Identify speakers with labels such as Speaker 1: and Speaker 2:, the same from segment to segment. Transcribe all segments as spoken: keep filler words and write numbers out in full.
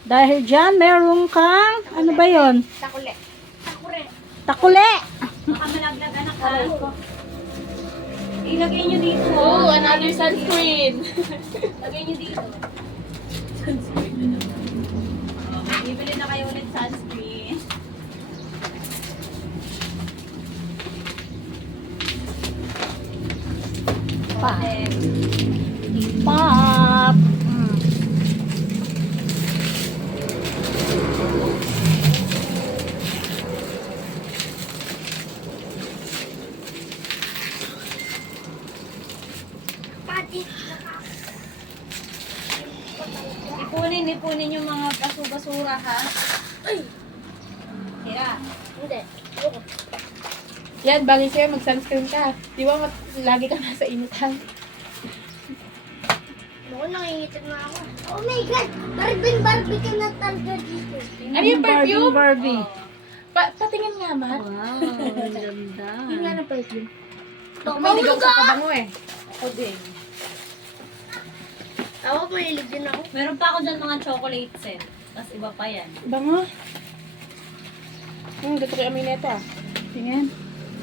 Speaker 1: Dahil dyan, meron kang, ano ba yon?
Speaker 2: Takule. Takure.
Speaker 1: Takule!
Speaker 2: Baka malaglag anak ha. Ilagay nyo dito.
Speaker 3: Oh, another sunscreen.
Speaker 2: Lagay nyo dito. Sunscreen na naman. Okay, bibili na kayo ulit sunscreen.
Speaker 1: Pa.
Speaker 2: Okay.
Speaker 1: Pop! Mm.
Speaker 2: Ipunin, ipunin yung mga basu-basura ha. Ay! Kaya. Hindi.
Speaker 3: Yan, bagay sa'yo, mag-sunscreen ka. Di ba, mat- lagi ka nasa initan.
Speaker 4: Ako, nangingitin na ako. Oh my God! Barbie, Barbie ka na talaga dito.
Speaker 3: Ano yung perfume?
Speaker 1: Barbie.
Speaker 3: Pa patingin nga, Mar.
Speaker 1: Wow, ang ganda.
Speaker 3: Yung nga ng perfume.
Speaker 4: Ito,
Speaker 3: May ligaw sa pabango eh.
Speaker 2: Ako din.
Speaker 4: Ako, mahilig din ako.
Speaker 2: Meron pa ako dyan mga chocolate set. Tapos iba pa yan.
Speaker 3: Bango. Hmm, gusto ko yung amoy nito ah.
Speaker 1: Tingin.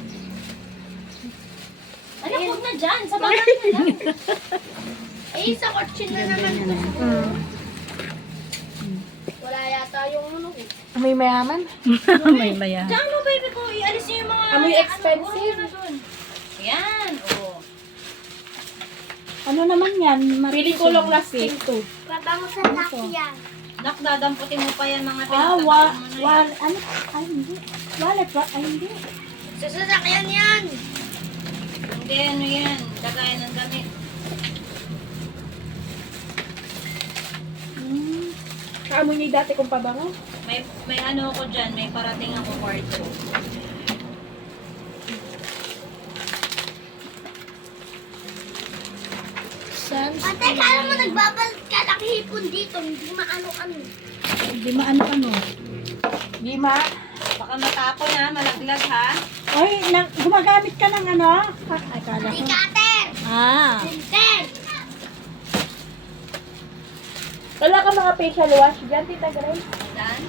Speaker 2: Ano, huwag na dyan. Sa bagang na lang.
Speaker 4: Eh, sa kotse na naman.
Speaker 1: Mm.
Speaker 4: Wala yata yung ano ko.
Speaker 3: Amoy mayaman.
Speaker 1: May maya.
Speaker 2: Diyan mo, baby ko. Ialis niyo yung mga...
Speaker 3: Amoy
Speaker 2: ano,
Speaker 3: expensive.
Speaker 2: ano na dun. Ayan. Oo.
Speaker 1: Ano naman yan?
Speaker 3: Feeling ko long lasting to.
Speaker 4: Mabango sa taxi yan.
Speaker 2: Nak, dadamputin mo pa yan mga
Speaker 1: Ah,
Speaker 2: pinagtatakot
Speaker 1: wa,
Speaker 2: mo na
Speaker 1: wa,
Speaker 2: yan.
Speaker 1: ano? Ay, hindi. Wallet, wa, ay, hindi.
Speaker 4: Sa sasakyan yan.
Speaker 2: Hindi, ano yan. Lagayan ng damit.
Speaker 1: Hmm.
Speaker 3: Kaamoy niya yung dati kong pabango.
Speaker 2: May, may ano ako dyan. May parating ako kwarto.
Speaker 1: Sans.
Speaker 4: Ate, kala mo nagbabalat ka ng hipon dito. Hindi maano-ano.
Speaker 1: Hindi maano-ano.
Speaker 3: Di ma.
Speaker 2: Baka matapon ha. Malaglag ha.
Speaker 1: Ay, na, gumagamit ka ng ano? Ay, kala
Speaker 4: Hindi
Speaker 1: ko.
Speaker 4: cutter.
Speaker 1: Ah.
Speaker 4: Sinter.
Speaker 3: Wala ka mga facial wash dyan, Tita Grace.
Speaker 2: Dan.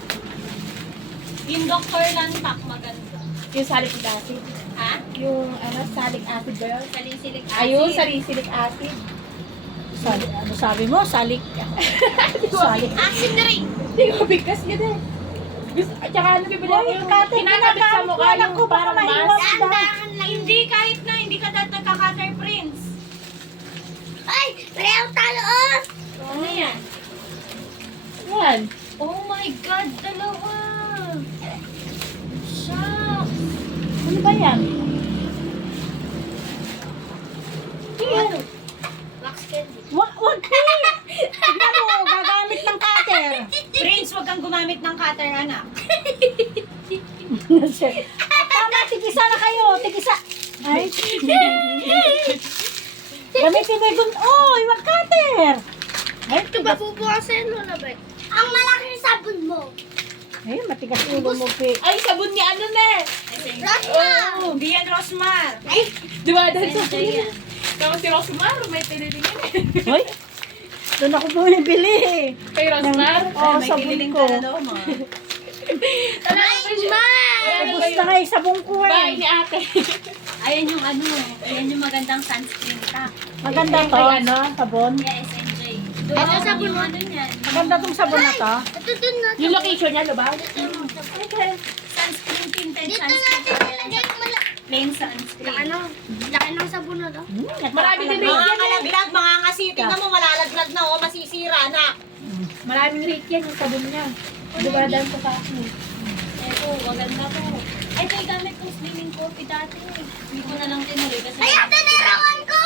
Speaker 2: Yung Doctor Lanpak maganda.
Speaker 3: Yung salic acid.
Speaker 2: Ha?
Speaker 3: Yung ano, salic acid ba yun?
Speaker 2: Salisilik acid.
Speaker 3: Ayun, salicylic acid.
Speaker 1: Sali, ano sabi mo? Salik. Salik.
Speaker 4: Asin na rin.
Speaker 3: Hindi ko bigkas yun eh. Gusto, at saka ano, bibili ako
Speaker 1: Uy,
Speaker 3: yung
Speaker 1: kate,
Speaker 3: kinakabit sa
Speaker 1: ginagamit
Speaker 3: mukha
Speaker 1: ko, anak
Speaker 3: yung
Speaker 1: ko, baka
Speaker 3: parang
Speaker 1: maiwan.
Speaker 3: mask.
Speaker 4: Dahan-dahan lang.
Speaker 2: Hindi, kahit na hindi ka dahil nagka-cutter prints.
Speaker 4: Ay, pareho talo oh.
Speaker 2: Ano yan?
Speaker 3: Yan.
Speaker 2: Oh my God, dalawa! Shucks!
Speaker 1: Ano ba yan?
Speaker 4: Ano? Wax candy.
Speaker 1: Wag, wag ka! Tignan mo, gagamit ng cutter.
Speaker 2: Prince, huwag kang gumamit ng cutter, anak.
Speaker 1: Tama, tigisa na kayo. Tigisa. Ay. Gamitin mo yung, oy, wag cutter.
Speaker 4: Ay, ito ba pupukasin mo na ba? Ang malaking sabon mo.
Speaker 1: Ay, matigas ulo mo, Pi.
Speaker 3: Ay, sabon ni ano na.
Speaker 4: Rosma.
Speaker 2: Oh, hindi yan Rosmar.
Speaker 4: Ay,
Speaker 3: Di ba? Dahil sa
Speaker 2: Sensei yan.
Speaker 3: Tapos si Rosmar, may tinilingin eh.
Speaker 1: Hoy, doon ako bumibili.
Speaker 3: Kay Rosmar.
Speaker 1: Oo,
Speaker 2: May
Speaker 1: sabon
Speaker 2: kiniling
Speaker 1: ko.
Speaker 2: ka na daw mo.
Speaker 1: Ubus na nga yung sabon ko
Speaker 3: Bahay
Speaker 1: eh.
Speaker 3: ni ate.
Speaker 2: Ayan yung ano, ayan yung magandang sunscreen pack.
Speaker 1: Maganda to, ano, sabon.
Speaker 2: Yeah, S N J.
Speaker 4: Ito,
Speaker 2: Doon
Speaker 4: sabon
Speaker 2: yung
Speaker 4: mo.
Speaker 2: ano yan.
Speaker 1: Maganda tong sabon na to.
Speaker 4: ito dun na.
Speaker 3: Yung location niya, diba?
Speaker 2: Sunscreen, tinted
Speaker 4: Dito
Speaker 2: sunscreen.
Speaker 4: natin nilagay yung mala...
Speaker 2: Plain sunscreen.
Speaker 4: Ano? Laki ng sabon na to.
Speaker 1: Hmm,
Speaker 3: Marami din
Speaker 1: nagpapalagay.
Speaker 3: rin
Speaker 2: Mga
Speaker 3: yan eh.
Speaker 2: kalaglag, mga ngasiting na mo, malalaglag na, oh, masisira na.
Speaker 3: Maraming rate yan yung sabon niya. Diba? Dahil sa taas mo.
Speaker 2: Eto, maganda to. Ay, ito yung gamit kong swimming coffee dati. Hindi ko na lang tinuloy kasi...
Speaker 4: Ay, ito narawan ko!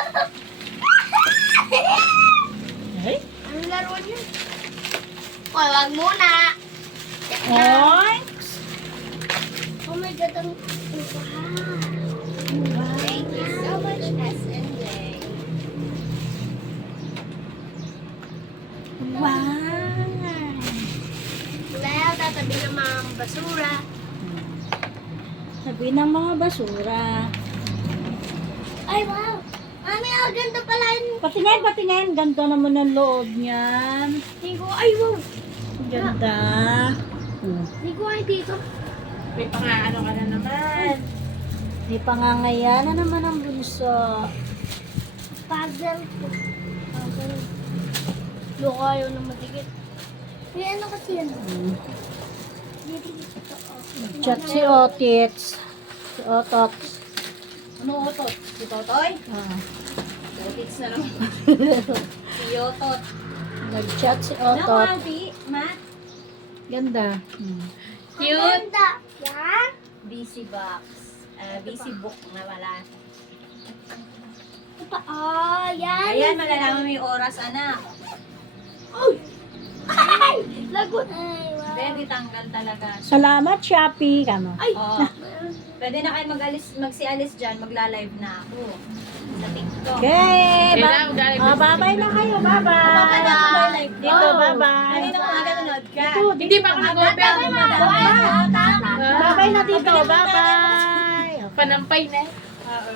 Speaker 1: Ay,
Speaker 4: Anong laruan yun? Hoy, wag muna.
Speaker 1: oy.
Speaker 4: Oh my God, ang... Wow.
Speaker 2: Thank you so much, S N J.
Speaker 1: Wow.
Speaker 4: Wala yan, tatabi ng mga basura.
Speaker 1: Sabi ng mga basura.
Speaker 4: Ay, wow! Mami, oh, ganda pala yun.
Speaker 1: Patingin, patingin. Ganda naman ang loob niyan.
Speaker 4: Hindi ko, ay, wow.
Speaker 1: Ganda. Hmm.
Speaker 4: Hindi ko ay dito.
Speaker 3: May pang-ano ka na naman.
Speaker 1: May pangangaya na naman ang bunso.
Speaker 4: Puzzle ko. Puzzle. Loka ayaw na matigit. May ano kasi yan?
Speaker 1: Hmm.
Speaker 4: Dito dito. oh.
Speaker 1: Chat si Otits. Si Otots.
Speaker 2: Ano otot? Si Totoy?
Speaker 1: Ah.
Speaker 2: Otits na naman. Si Yotot.
Speaker 1: Nag-chat si
Speaker 2: Ano,
Speaker 1: Otot.
Speaker 2: Abby? Matt?
Speaker 1: Ganda. Hmm.
Speaker 4: Ang
Speaker 2: Cute.
Speaker 4: ganda. Yan.
Speaker 2: Busy box. Uh, busy book na wala.
Speaker 4: Ito, ah, yan.
Speaker 2: Ayan, malalaman mo yung oras, anak.
Speaker 4: Ay, lagot. Ay, wow.
Speaker 2: Pwede tanggal talaga.
Speaker 1: Salamat, Shopee. Kano?
Speaker 4: Ay,
Speaker 2: Oo. Pwede na kayo mag-alis, magsi-alis dyan, magla-live na ako. Sa TikTok.
Speaker 1: Okay.
Speaker 3: Hindi
Speaker 1: Ba
Speaker 3: na, galing
Speaker 1: ah, bye-bye na kayo. Bye-bye.
Speaker 2: Ano ako ba live?
Speaker 1: Dito,
Speaker 2: Oh.
Speaker 1: bye-bye.
Speaker 2: Kanina ko nga nanonood ka.
Speaker 1: Dito,
Speaker 3: Hindi pa ako nag-open.
Speaker 1: Bye-bye na dito. Bye-bye.
Speaker 3: Panampay na.